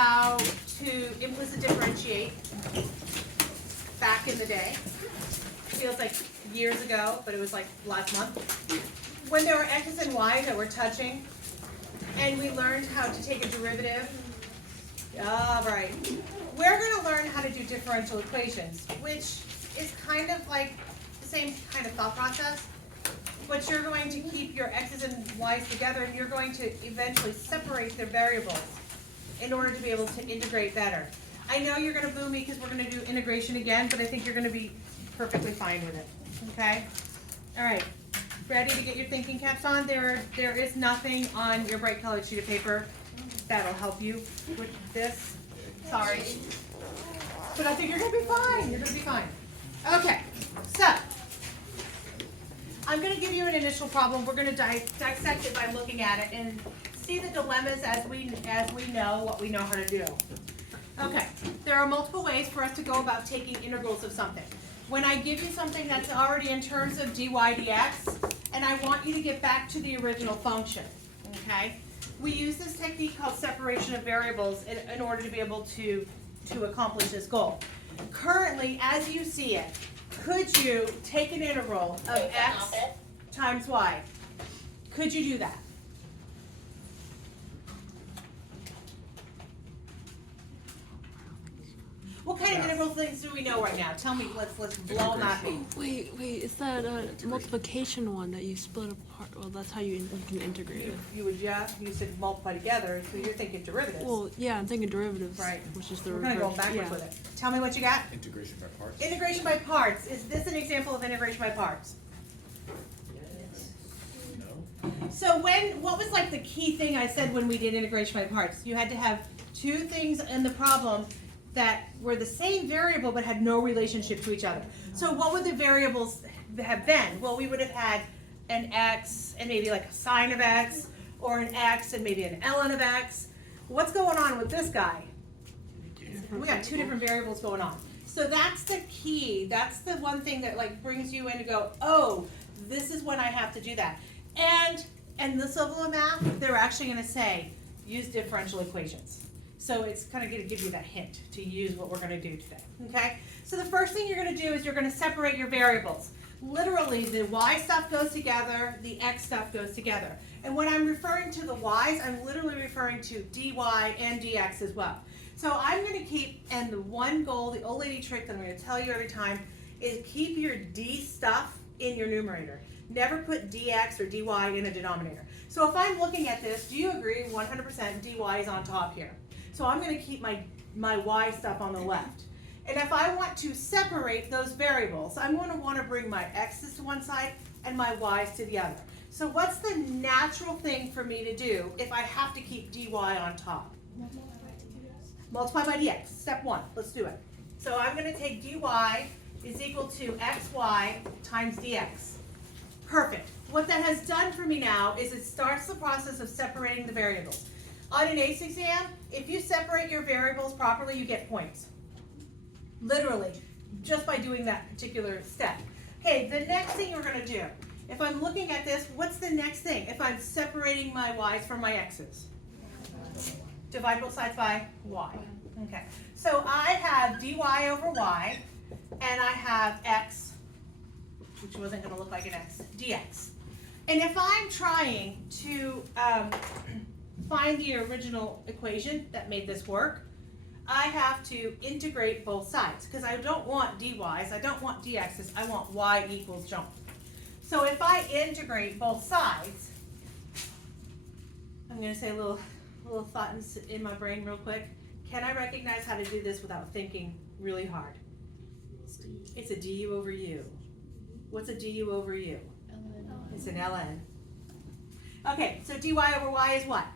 how to implicit differentiate back in the day. Feels like years ago, but it was like last month. When there were x's and y's that were touching, and we learned how to take a derivative. All right. We're going to learn how to do differential equations, which is kind of like the same kind of thought process, but you're going to keep your x's and y's together, and you're going to eventually separate their variables in order to be able to integrate better. I know you're going to boo me because we're going to do integration again, but I think you're going to be perfectly fine with it. Okay? All right. Ready to get your thinking caps on? There is nothing on your bright colored sheet of paper that'll help you with this. Sorry. But I think you're going to be fine. You're going to be fine. Okay. So, I'm going to give you an initial problem. We're going to dissect it by looking at it and see the dilemmas as we know what we know how to do. Okay. There are multiple ways for us to go about taking integrals of something. When I give you something that's already in terms of dy dx, and I want you to get back to the original function, okay? We use this technique called separation of variables in order to be able to accomplish this goal. Currently, as you see it, could you take an integral of x times y? Could you do that? What kind of integral things do we know right now? Tell me, let's blow them at me. Wait, is that a multiplication one that you split apart? Well, that's how you can integrate it. You said multiply together, so you're thinking derivatives. Well, yeah, I'm thinking derivatives. Right. Which is the We're going to go reverse. backwards Yeah. with it. Tell me what you got. Integration by parts. Integration by parts. Is this an example of integration by parts? No. So what was like the key thing I said when we did integration by parts? You had to have two things in the problem that were the same variable but had no relationship to each other. So what would the variables have been? Well, we would have had an x and maybe like a sine of x, or an x and maybe an ln of x. What's going on with this guy? We got two different variables going on. So that's the key. That's the one thing that like brings you in to go, oh, this is when I have to do that. And this level of math, they're actually going to say, use differential equations. So it's kind of going to give you that hint to use what we're going to do today, okay? So the first thing you're going to do is you're going to separate your variables. Literally, the y stuff goes together, the x stuff goes together. And when I'm referring to the y's, I'm literally referring to dy and dx as well. So I'm going to keep, and the one goal, the old lady trick that I'm going to tell you every time, is keep your d stuff in your numerator. Never put dx or dy in a denominator. So if I'm looking at this, do you agree 100% dy is on top here? So I'm going to keep my y stuff on the left. And if I want to separate those variables, I'm going to want to bring my x's to one side and my y's to the other. So what's the natural thing for me to do if I have to keep dy on top? Multiply by dx. Step one. Let's do it. So I'm going to take dy is equal to xy times dx. Perfect. What that has done for me now is it starts the process of separating the variables. On an ACE exam, if you separate your variables properly, you get points. Literally, just by doing that particular step. Okay, the next thing you're going to do, if I'm looking at this, what's the next thing? If I'm separating my y's from my x's. Divide both sides by y. Okay, so I have dy over y, and I have x, which wasn't going to look like an x, dx. And if I'm trying to find the original equation that made this work, I have to integrate both sides because I don't want dy's, I don't want dx's, I want y equals jump. So if I integrate both sides, I'm going to say a little thought in my brain real quick. Can I recognize how to do this without thinking really hard? It's a du over u. What's a du over u? It's an ln. Okay, so dy over y is what?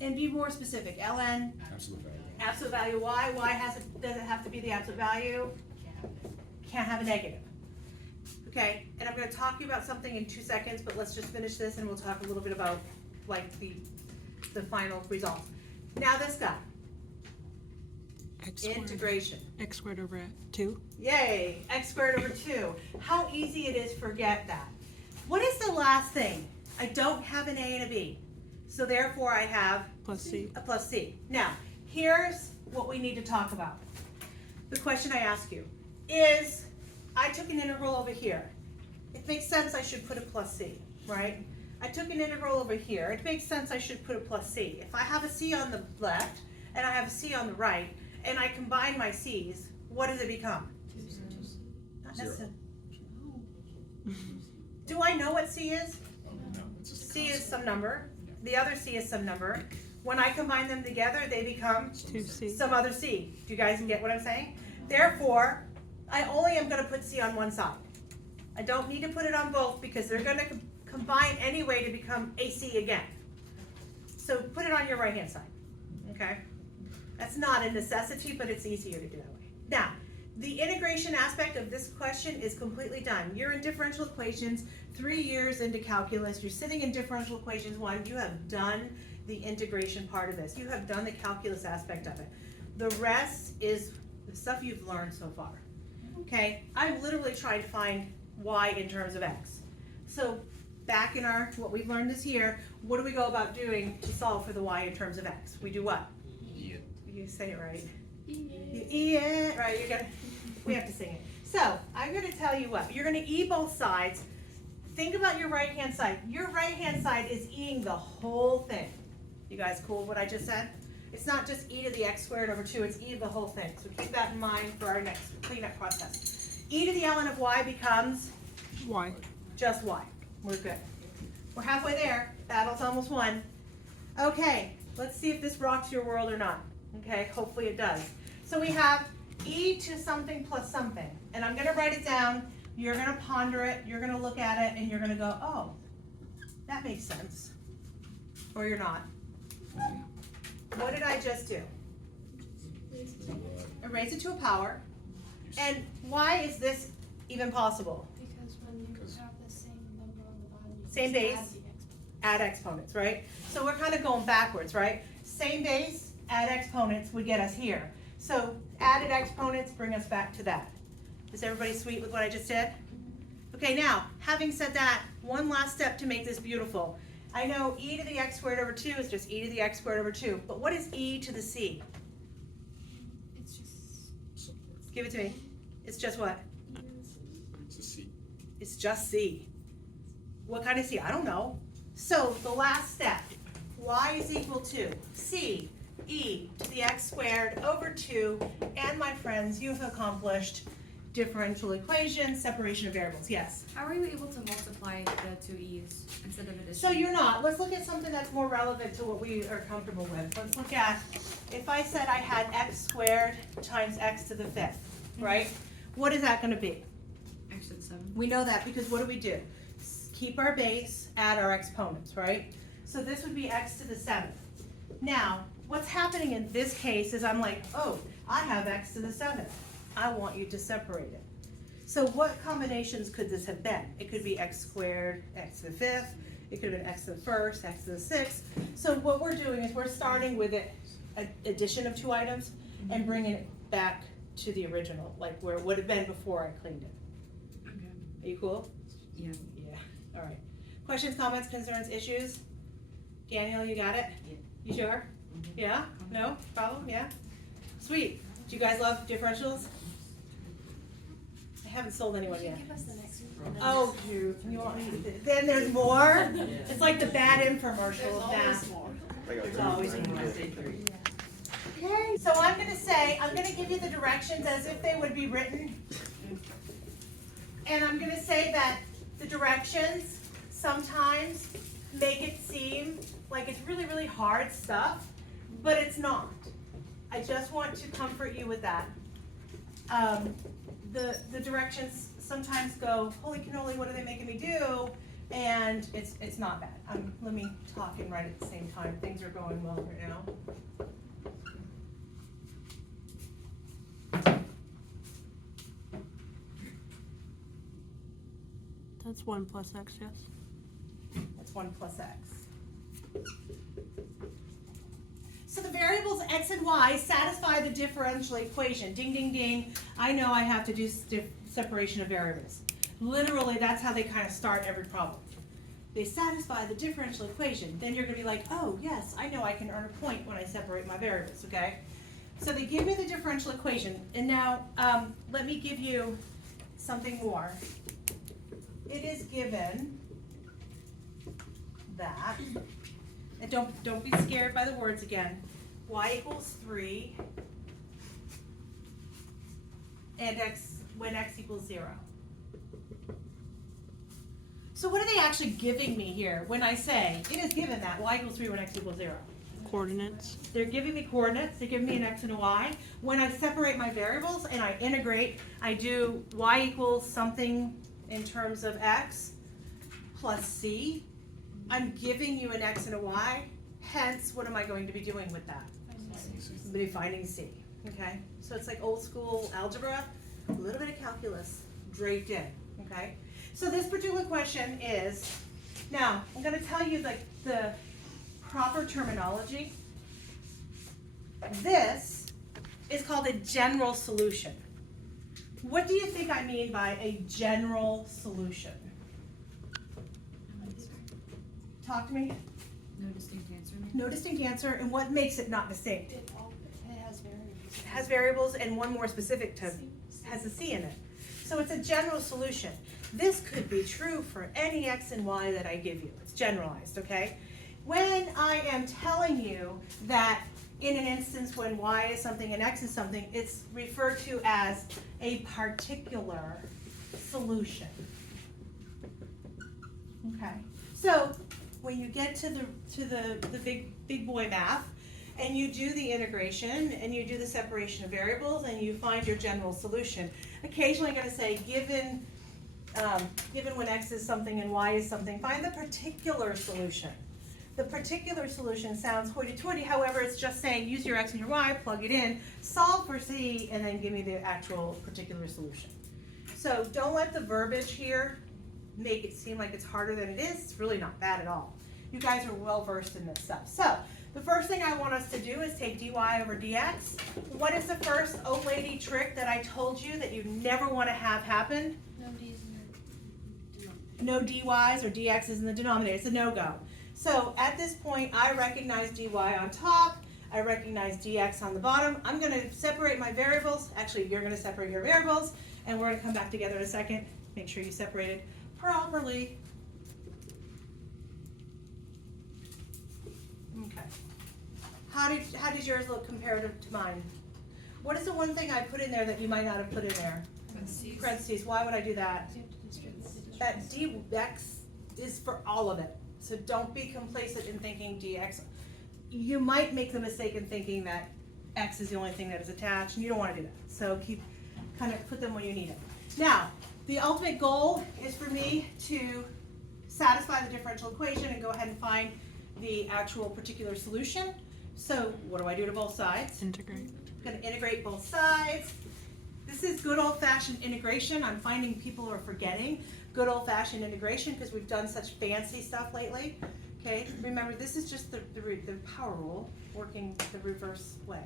And be more specific. ln, Absolute value. absolute value y. Does it have to be the absolute value? Can't have a negative. Okay, and I'm going to talk to you about something in 2 seconds, but let's just finish this and we'll talk a little bit about like the final result. Now this guy. X squared. Integration. X squared over 2. Yay, x squared over 2. How easy it is to forget that. What is the last thing? I don't have an a and a b. So therefore I have Plus C. a plus C. Now, here's what we need to talk about. The question I ask you is, I took an integral over here. It makes sense I should put a plus C, right? I took an integral over here. It makes sense I should put a plus C. If I have a C on the left and I have a C on the right, and I combine my C's, what does it become? Not necessarily. Do I know what C is? C is some number. The other C is some number. When I combine them together, they become 2C. some other C. Do you guys get what I'm saying? Therefore, I only am going to put C on one side. I don't need to put it on both because they're going to combine anyway to become AC again. So put it on your right hand side, okay? That's not a necessity, but it's easier to do that way. Now, the integration aspect of this question is completely done. You're in differential equations, 3 years into calculus. You're sitting in differential equations 1. You have done the integration part of this. You have done the calculus aspect of it. The rest is the stuff you've learned so far. Okay, I'm literally trying to find y in terms of x. So back in our, what we've learned this year, what do we go about doing to solve for the y in terms of x? We do what? You say it right. Yeah, right, you're gonna, we have to sing it. So, I'm gonna tell you what, you're gonna e both sides. Think about your right hand side. Your right hand side is eing the whole thing. You guys cool with what I just said? It's not just e to the x squared over 2, it's e to the whole thing. So keep that in mind for our next cleanup process. E to the ln of y becomes Y. just y. We're good. We're halfway there. Battle's almost won. Okay, let's see if this rocks your world or not. Okay, hopefully it does. So we have e to something plus something. And I'm going to write it down. You're going to ponder it. You're going to look at it. And you're going to go, oh, that makes sense. Or you're not. What did I just do? I raised it to a power. And why is this even possible? Because when you have the same number on the bottom, you Same just base, add exponents, right? So we're kind of going backwards, right? Same base, add exponents would get us here. So added exponents bring us back to that. Is everybody sweet with what I just did? Okay, now, having said that, one last step to make this beautiful. I know e to the x squared over 2 is just e to the x squared over 2, but what is e to the c? It's just Give it to me. It's just what? It's a C. It's just c. What kind of c? I don't know. So the last step, y is equal to c e to the x squared over 2, and my friends, you've accomplished differential equation, separation of variables. Yes? How are you able to multiply the two e's instead of addition? So you're not. Let's look at something that's more relevant to what we are comfortable with. Let's look at, if I said I had x squared times x to the 5th, right? What is that going to be? X to the 7. We know that because what do? Keep our base, add our exponents, right? So this would be x to the 7th. Now, what's happening in this case is I'm like, oh, I have x to the 7th. I want you to separate it. So what combinations could this have been? It could be x squared, x to the 5th. It could have been x to the 1st, x to the 6th. So what we're doing is we're starting with an addition of 2 items and bringing it back to the original, like where it would have been before I cleaned it. Okay. Are you cool? Yeah. Yeah. All right. Questions, comments, concerns, issues? Daniel, you got it? Yeah. You sure? Yeah? No problem? Yeah? Sweet. Do you guys love differentials? I haven't sold anyone yet. give us the next one. Oh, shoot. You want me to, then there's more? It's like the bad infomercial of that. There's always more. Okay, so I'm gonna give you the directions as if they would be written. And I'm gonna say that the directions sometimes make it seem like it's really, really hard stuff, but it's not. I just want to comfort you with that. The directions sometimes go, holy cannoli, what are they making me do? And it's not bad. Let me talk and write at the same time. Things are going well right now. That's 1 plus x, yes? That's 1 plus x. So the variables x and y satisfy the differential equation. Ding, ding, ding. I know I have to do separation of variables. Literally, that's how they kind of start every problem. they satisfy the differential equation, then you're gonna be like, oh, yes, I know I can earn a point when I separate my variables, okay? So they give me the differential equation, and now, let me give you something more. It is given that, and don't be scared by the words again, y equals 3, and when x equals 0. So what are they actually giving me here when I say, it is given that y equals 3 when x equals 0? Coordinates. They're giving me coordinates, they're giving me an x and a y. When I separate my variables and I integrate, I do y equals something in terms of x plus c. I'm giving you an x and a y, hence what am I going to be doing with that? I'm be finding c, okay? So it's like old school algebra, a little bit of calculus draped in, okay? So this particular question is, now I'm gonna tell you the proper terminology. This is called a general solution. What do you think I mean by a general solution? Talk to me. No distinct answer. No distinct answer, and what makes it not distinct? It has variables. It has variables and one more specific to, has a C in it. So it's a general solution. This could be true for any x and y that I give you. It's generalized, okay? When I am telling you that in an instance when y is something and x is something, it's referred to as a particular solution. Okay, so when you get to the big boy math, and you do the integration, and you do the separation of variables, and you find your general solution, occasionally I'm going to say, given when x is something and y is something, find the particular solution. The particular solution sounds hoity-toity, however, it's just saying use your x and your y, plug it in, solve for c, and then give me the actual particular solution. So don't let the verbiage here make it seem like it's harder than it is. It's really not bad at all. You guys are well versed in this stuff. So the first thing I want us to do is take dy over dx. What is the first old lady trick that I told you that you never want to have happen? No D's in there. No dy's or dx's in the denominator. It's a no-go. So at this point, I recognize dy on top. I recognize dx on the bottom. I'm going to separate my variables. Actually, you're going to separate your variables, and we're going to come back together in a second. Make sure you separate it properly. Okay. How did yours look comparative to mine? What is the one thing I put in there that you might not have put in there? Parentheses. Why would I do that? You have to distribute the That dx is for all of it. So don't be complacent in thinking dx. You might make the mistake in thinking that x is the only thing that is attached, and you don't want to do that. So kind of put them when you need it. Now, the ultimate goal is for me to satisfy the differential equation and go ahead and find the actual particular solution. So what do I do to both sides? Integrate. I'm going to integrate both sides. This is good old-fashioned integration. I'm finding people are forgetting good old-fashioned integration because we've done such fancy stuff lately. Okay, remember this is just the power rule working the reverse way.